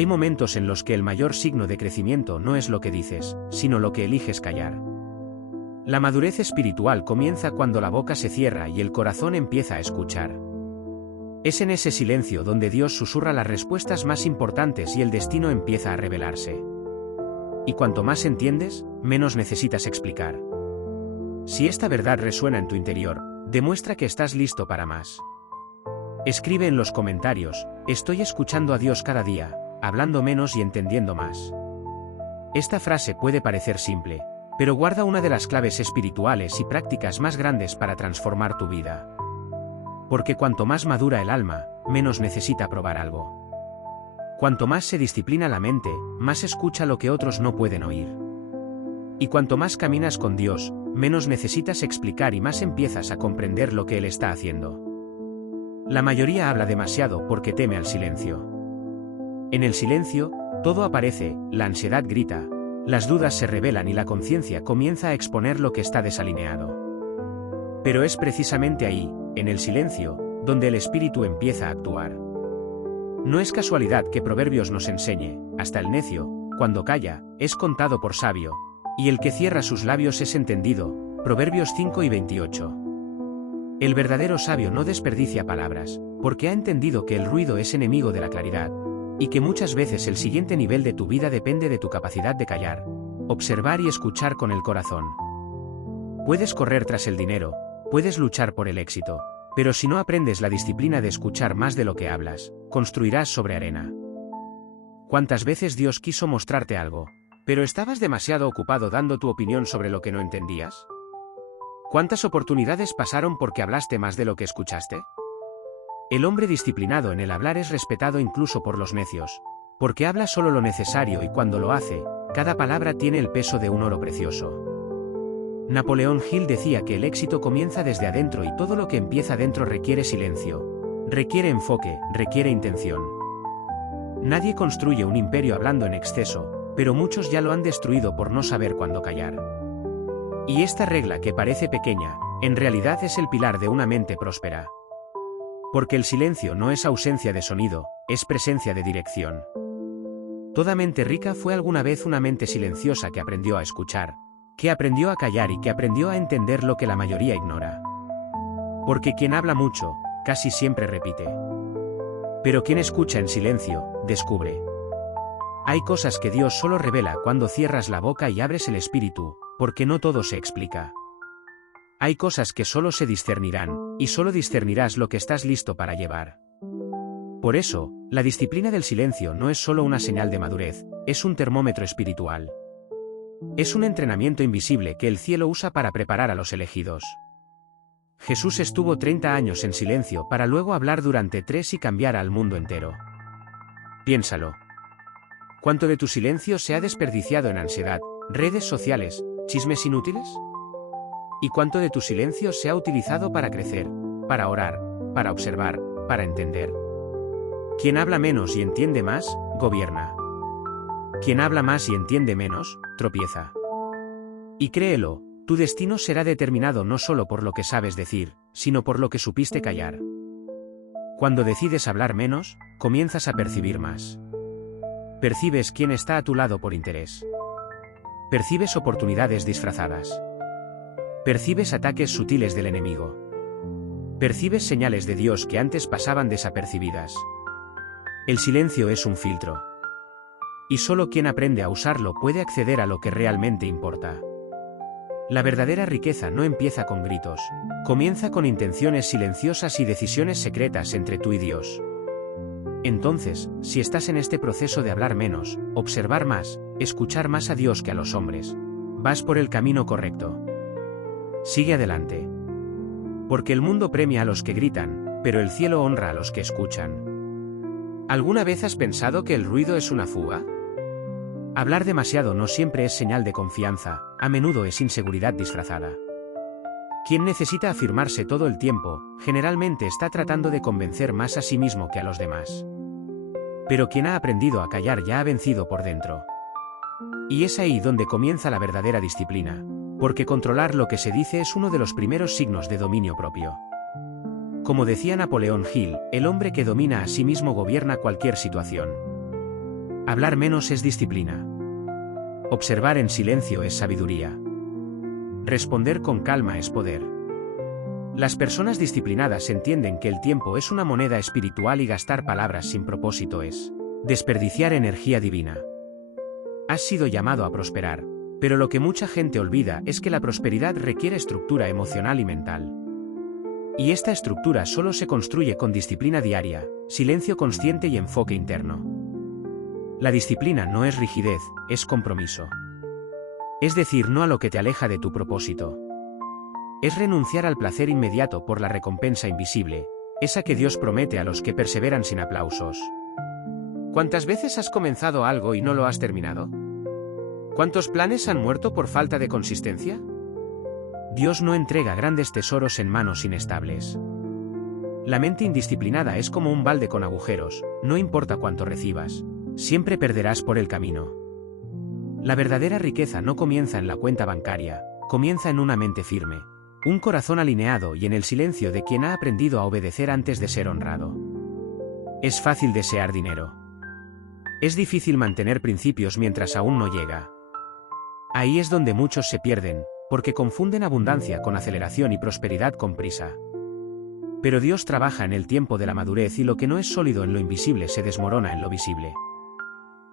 Hay momentos en los que el mayor signo de crecimiento no es lo que dices, sino lo que eliges callar. La madurez espiritual comienza cuando la boca se cierra y el corazón empieza a escuchar. Es en ese silencio donde Dios susurra las respuestas más importantes y el destino empieza a revelarse. Y cuanto más entiendes, menos necesitas explicar. Si esta verdad resuena en tu interior, demuestra que estás listo para más. Escribe en los comentarios: estoy escuchando a Dios cada día, hablando menos y entendiendo más. Esta frase puede parecer simple, pero guarda una de las claves espirituales y prácticas más grandes para transformar tu vida. Porque cuanto más madura el alma, menos necesita probar algo. Cuanto más se disciplina la mente, más escucha lo que otros no pueden oír. Y cuanto más caminas con Dios, menos necesitas explicar y más empiezas a comprender lo que Él está haciendo. La mayoría habla demasiado porque teme al silencio. En el silencio, todo aparece, la ansiedad grita, las dudas se revelan y la conciencia comienza a exponer lo que está desalineado. Pero es precisamente ahí, en el silencio, donde el espíritu empieza a actuar. No es casualidad que Proverbios nos enseñe: hasta el necio, cuando calla, es contado por sabio, y el que cierra sus labios es entendido. Proverbios 5:28. El verdadero sabio no desperdicia palabras, porque ha entendido que el ruido es enemigo de la claridad, y que muchas veces el siguiente nivel de tu vida depende de tu capacidad de callar, observar y escuchar con el corazón. Puedes correr tras el dinero, puedes luchar por el éxito, pero si no aprendes la disciplina de escuchar más de lo que hablas, construirás sobre arena. ¿Cuántas veces Dios quiso mostrarte algo, pero estabas demasiado ocupado dando tu opinión sobre lo que no entendías? ¿Cuántas oportunidades pasaron porque hablaste más de lo que escuchaste? El hombre disciplinado en el hablar es respetado incluso por los necios, porque habla solo lo necesario y cuando lo hace, cada palabra tiene el peso de un oro precioso. Napoleón Hill decía que el éxito comienza desde adentro y todo lo que empieza dentro requiere silencio, requiere enfoque, requiere intención. Nadie construye un imperio hablando en exceso, pero muchos ya lo han destruido por no saber cuándo callar. Y esta regla que parece pequeña, en realidad es el pilar de una mente próspera. Porque el silencio no es ausencia de sonido, es presencia de dirección. Toda mente rica fue alguna vez una mente silenciosa que aprendió a escuchar, que aprendió a callar y que aprendió a entender lo que la mayoría ignora. Porque quien habla mucho, casi siempre repite. Pero quien escucha en silencio, descubre. Hay cosas que Dios solo revela cuando cierras la boca y abres el espíritu, porque no todo se explica. Hay cosas que solo se discernirán, y solo discernirás lo que estás listo para llevar. Por eso, la disciplina del silencio no es solo una señal de madurez, es un termómetro espiritual. Es un entrenamiento invisible que el cielo usa para preparar a los elegidos. Jesús estuvo 30 años en silencio para luego hablar durante 3 y cambiar al mundo entero. Piénsalo. ¿Cuánto de tu silencio se ha desperdiciado en ansiedad, redes sociales, chismes inútiles? ¿Y cuánto de tu silencio se ha utilizado para crecer, para orar, para observar, para entender? Quien habla menos y entiende más, gobierna. Quien habla más y entiende menos, tropieza. Y créelo, tu destino será determinado no solo por lo que sabes decir, sino por lo que supiste callar. Cuando decides hablar menos, comienzas a percibir más. Percibes quién está a tu lado por interés. Percibes oportunidades disfrazadas. Percibes ataques sutiles del enemigo. Percibes señales de Dios que antes pasaban desapercibidas. El silencio es un filtro. Y solo quien aprende a usarlo puede acceder a lo que realmente importa. La verdadera riqueza no empieza con gritos, comienza con intenciones silenciosas y decisiones secretas entre tú y Dios. Entonces, si estás en este proceso de hablar menos, observar más, escuchar más a Dios que a los hombres, vas por el camino correcto. Sigue adelante. Porque el mundo premia a los que gritan, pero el cielo honra a los que escuchan. ¿Alguna vez has pensado que el ruido es una fuga? Hablar demasiado no siempre es señal de confianza, a menudo es inseguridad disfrazada. Quien necesita afirmarse todo el tiempo, generalmente está tratando de convencer más a sí mismo que a los demás. Pero quien ha aprendido a callar ya ha vencido por dentro. Y es ahí donde comienza la verdadera disciplina, porque controlar lo que se dice es uno de los primeros signos de dominio propio. Como decía Napoleón Hill, el hombre que domina a sí mismo gobierna cualquier situación. Hablar menos es disciplina. Observar en silencio es sabiduría. Responder con calma es poder. Las personas disciplinadas entienden que el tiempo es una moneda espiritual y gastar palabras sin propósito es desperdiciar energía divina. Has sido llamado a prosperar, pero lo que mucha gente olvida es que la prosperidad requiere estructura emocional y mental. Y esta estructura solo se construye con disciplina diaria, silencio consciente y enfoque interno. La disciplina no es rigidez, es compromiso. Es decir, no a lo que te aleja de tu propósito. Es renunciar al placer inmediato por la recompensa invisible, esa que Dios promete a los que perseveran sin aplausos. ¿Cuántas veces has comenzado algo y no lo has terminado? ¿Cuántos planes han muerto por falta de consistencia? Dios no entrega grandes tesoros en manos inestables. La mente indisciplinada es como un balde con agujeros, no importa cuánto recibas, siempre perderás por el camino. La verdadera riqueza no comienza en la cuenta bancaria, comienza en una mente firme, un corazón alineado y en el silencio de quien ha aprendido a obedecer antes de ser honrado. Es fácil desear dinero. Es difícil mantener principios mientras aún no llega. Ahí es donde muchos se pierden, porque confunden abundancia con aceleración y prosperidad con prisa. Pero Dios trabaja en el tiempo de la madurez y lo que no es sólido en lo invisible se desmorona en lo visible.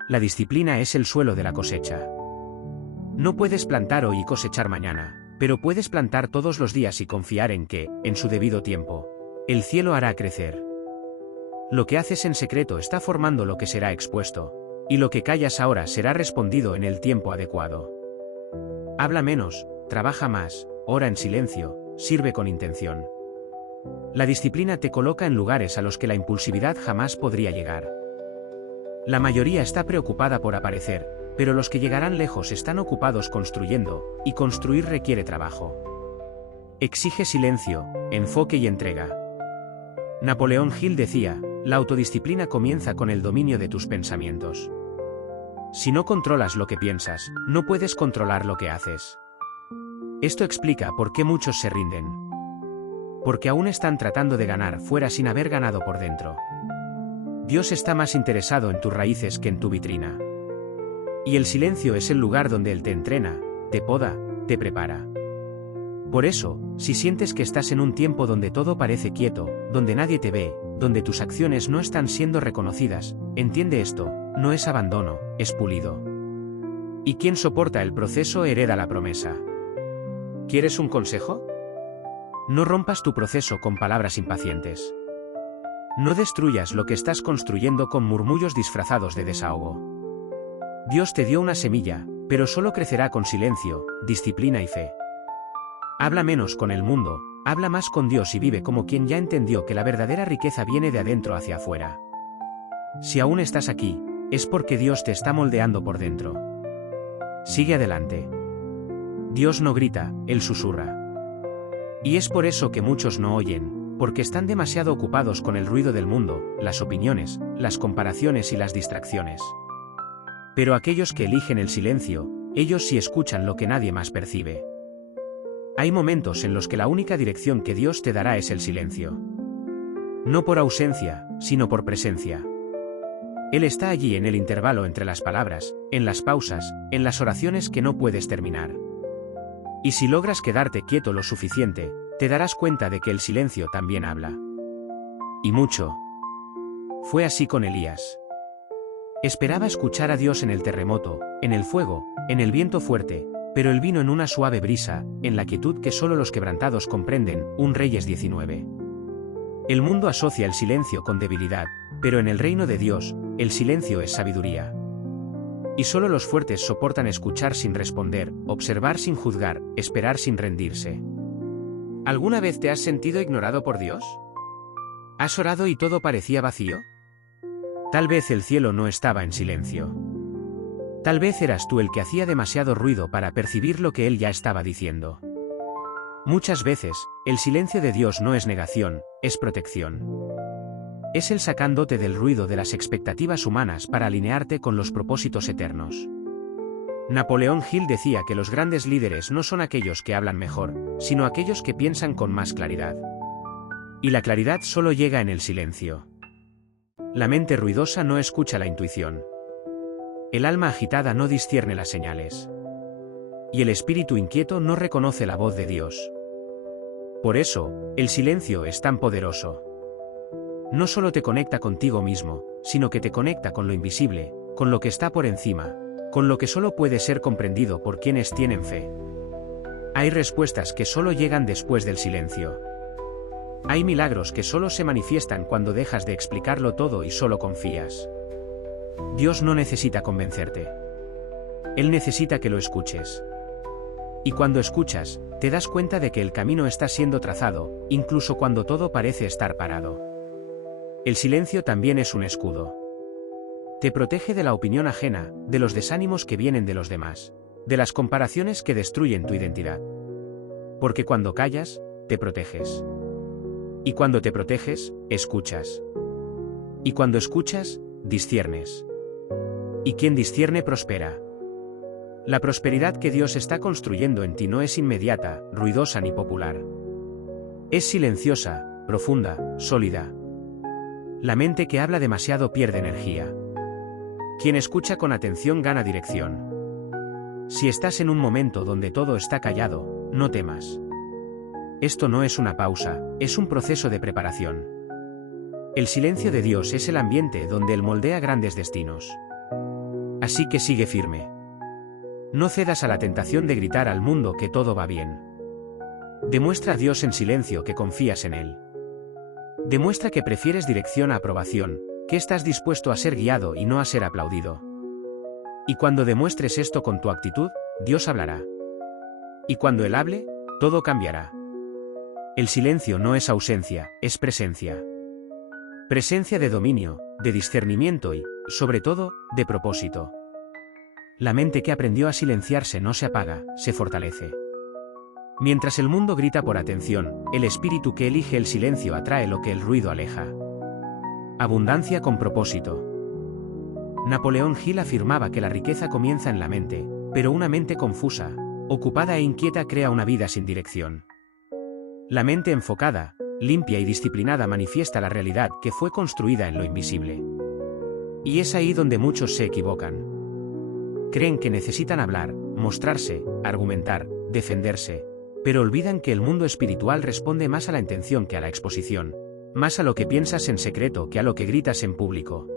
La disciplina es el suelo de la cosecha. No puedes plantar hoy y cosechar mañana, pero puedes plantar todos los días y confiar en que, en su debido tiempo, el cielo hará crecer. Lo que haces en secreto está formando lo que será expuesto, y lo que callas ahora será respondido en el tiempo adecuado. Habla menos, trabaja más, ora en silencio, sirve con intención. La disciplina te coloca en lugares a los que la impulsividad jamás podría llegar. La mayoría está preocupada por aparecer, pero los que llegarán lejos están ocupados construyendo, y construir requiere trabajo. Exige silencio, enfoque y entrega. Napoleón Hill decía, la autodisciplina comienza con el dominio de tus pensamientos. Si no controlas lo que piensas, no puedes controlar lo que haces. Esto explica por qué muchos se rinden. Porque aún están tratando de ganar fuera sin haber ganado por dentro. Dios está más interesado en tus raíces que en tu vitrina. Y el silencio es el lugar donde Él te entrena, te poda, te prepara. Por eso, si sientes que estás en un tiempo donde todo parece quieto, donde nadie te ve, donde tus acciones no están siendo reconocidas, entiende esto, no es abandono, es pulido. Y quien soporta el proceso hereda la promesa. ¿Quieres un consejo? No rompas tu proceso con palabras impacientes. No destruyas lo que estás construyendo con murmullos disfrazados de desahogo. Dios te dio una semilla, pero solo crecerá con silencio, disciplina y fe. Habla menos con el mundo, habla más con Dios y vive como quien ya entendió que la verdadera riqueza viene de adentro hacia afuera. Si aún estás aquí, es porque Dios te está moldeando por dentro. Sigue adelante. Dios no grita, Él susurra. Y es por eso que muchos no oyen, porque están demasiado ocupados con el ruido del mundo, las opiniones, las comparaciones y las distracciones. Pero aquellos que eligen el silencio, ellos sí escuchan lo que nadie más percibe. Hay momentos en los que la única dirección que Dios te dará es el silencio. No por ausencia, sino por presencia. Él está allí en el intervalo entre las palabras, en las pausas, en las oraciones que no puedes terminar. Y si logras quedarte quieto lo suficiente, te darás cuenta de que el silencio también habla. Y mucho. Fue así con Elías. Esperaba escuchar a Dios en el terremoto, en el fuego, en el viento fuerte, pero él vino en una suave brisa, en la quietud que solo los quebrantados comprenden, 1 Reyes 19. El mundo asocia el silencio con debilidad, pero en el reino de Dios, el silencio es sabiduría. Y solo los fuertes soportan escuchar sin responder, observar sin juzgar, esperar sin rendirse. ¿Alguna vez te has sentido ignorado por Dios? ¿Has orado y todo parecía vacío? Tal vez el cielo no estaba en silencio. Tal vez eras tú el que hacía demasiado ruido para percibir lo que Él ya estaba diciendo. Muchas veces, el silencio de Dios no es negación, es protección. Es Él sacándote del ruido de las expectativas humanas para alinearte con los propósitos eternos. Napoleón Hill decía que los grandes líderes no son aquellos que hablan mejor, sino aquellos que piensan con más claridad. Y la claridad solo llega en el silencio. La mente ruidosa no escucha la intuición. El alma agitada no discierne las señales. Y el espíritu inquieto no reconoce la voz de Dios. Por eso, el silencio es tan poderoso. No solo te conecta contigo mismo, sino que te conecta con lo invisible, con lo que está por encima, con lo que solo puede ser comprendido por quienes tienen fe. Hay respuestas que solo llegan después del silencio. Hay milagros que solo se manifiestan cuando dejas de explicarlo todo y solo confías. Dios no necesita convencerte. Él necesita que lo escuches. Y cuando escuchas, te das cuenta de que el camino está siendo trazado, incluso cuando todo parece estar parado. El silencio también es un escudo. Te protege de la opinión ajena, de los desánimos que vienen de los demás, de las comparaciones que destruyen tu identidad. Porque cuando callas, te proteges. Y cuando te proteges, escuchas. Y cuando escuchas, disciernes. Y quien discierne prospera. La prosperidad que Dios está construyendo en ti no es inmediata, ruidosa ni popular. Es silenciosa, profunda, sólida. La mente que habla demasiado pierde energía. Quien escucha con atención gana dirección. Si estás en un momento donde todo está callado, no temas. Esto no es una pausa, es un proceso de preparación. El silencio de Dios es el ambiente donde Él moldea grandes destinos. Así que sigue firme. No cedas a la tentación de gritar al mundo que todo va bien. Demuestra a Dios en silencio que confías en Él. Demuestra que prefieres dirección a aprobación, que estás dispuesto a ser guiado y no a ser aplaudido. Y cuando demuestres esto con tu actitud, Dios hablará. Y cuando Él hable, todo cambiará. El silencio no es ausencia, es presencia. Presencia de dominio, de discernimiento y, sobre todo, de propósito. La mente que aprendió a silenciarse no se apaga, se fortalece. Mientras el mundo grita por atención, el espíritu que elige el silencio atrae lo que el ruido aleja. Abundancia con propósito. Napoleón Hill afirmaba que la riqueza comienza en la mente, pero una mente confusa, ocupada e inquieta crea una vida sin dirección. La mente enfocada, limpia y disciplinada manifiesta la realidad que fue construida en lo invisible. Y es ahí donde muchos se equivocan. Creen que necesitan hablar, mostrarse, argumentar, defenderse, pero olvidan que el mundo espiritual responde más a la intención que a la exposición, más a lo que piensas en secreto que a lo que gritas en público.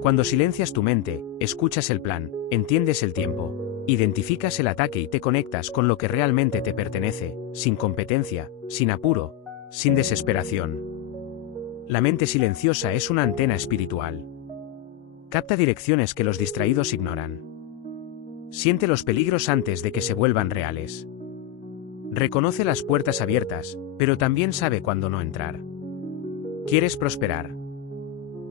Cuando silencias tu mente, escuchas el plan, entiendes el tiempo, identificas el ataque y te conectas con lo que realmente te pertenece, sin competencia, sin apuro, sin desesperación. La mente silenciosa es una antena espiritual. Capta direcciones que los distraídos ignoran. Siente los peligros antes de que se vuelvan reales. Reconoce las puertas abiertas, pero también sabe cuándo no entrar. ¿Quieres prosperar?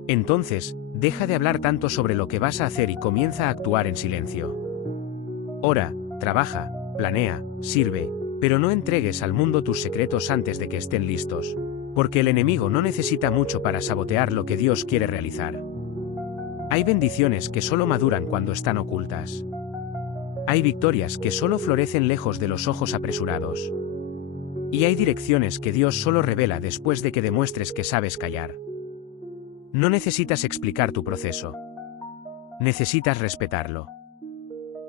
Entonces, deja de hablar tanto sobre lo que vas a hacer y comienza a actuar en silencio. Ora, trabaja, planea, sirve, pero no entregues al mundo tus secretos antes de que estén listos, porque el enemigo no necesita mucho para sabotear lo que Dios quiere realizar. Hay bendiciones que solo maduran cuando están ocultas. Hay victorias que solo florecen lejos de los ojos apresurados. Y hay direcciones que Dios solo revela después de que demuestres que sabes callar. No necesitas explicar tu proceso. Necesitas respetarlo.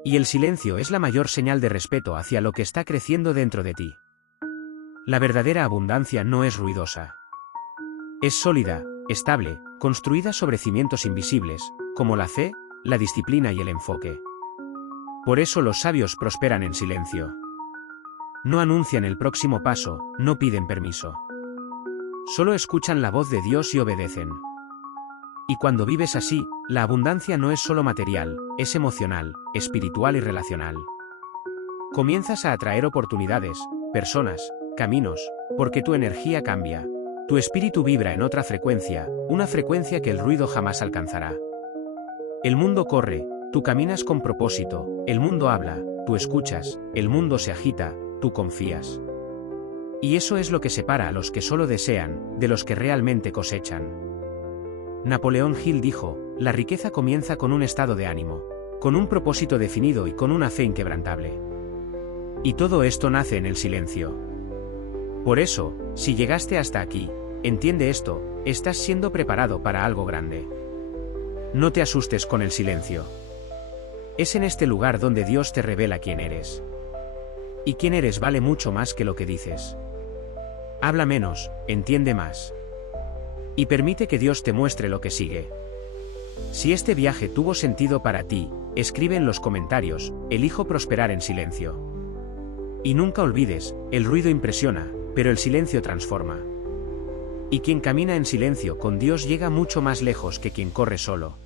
Y el silencio es la mayor señal de respeto hacia lo que está creciendo dentro de ti. La verdadera abundancia no es ruidosa. Es sólida, estable, construida sobre cimientos invisibles, como la fe, la disciplina y el enfoque. Por eso los sabios prosperan en silencio. No anuncian el próximo paso, no piden permiso. Solo escuchan la voz de Dios y obedecen. Y cuando vives así, la abundancia no es solo material, es emocional, espiritual y relacional. Comienzas a atraer oportunidades, personas, caminos, porque tu energía cambia. Tu espíritu vibra en otra frecuencia, una frecuencia que el ruido jamás alcanzará. El mundo corre, tú caminas con propósito, el mundo habla, tú escuchas, el mundo se agita, tú confías. Y eso es lo que separa a los que solo desean, de los que realmente cosechan. Napoleón Hill dijo, la riqueza comienza con un estado de ánimo, con un propósito definido y con una fe inquebrantable. Y todo esto nace en el silencio. Por eso, si llegaste hasta aquí, entiende esto, estás siendo preparado para algo grande. No te asustes con el silencio. Es en este lugar donde Dios te revela quién eres. Y quién eres vale mucho más que lo que dices. Habla menos, entiende más. Y permite que Dios te muestre lo que sigue. Si este viaje tuvo sentido para ti, escribe en los comentarios, elijo prosperar en silencio. Y nunca olvides, el ruido impresiona, pero el silencio transforma. Y quien camina en silencio con Dios llega mucho más lejos que quien corre solo.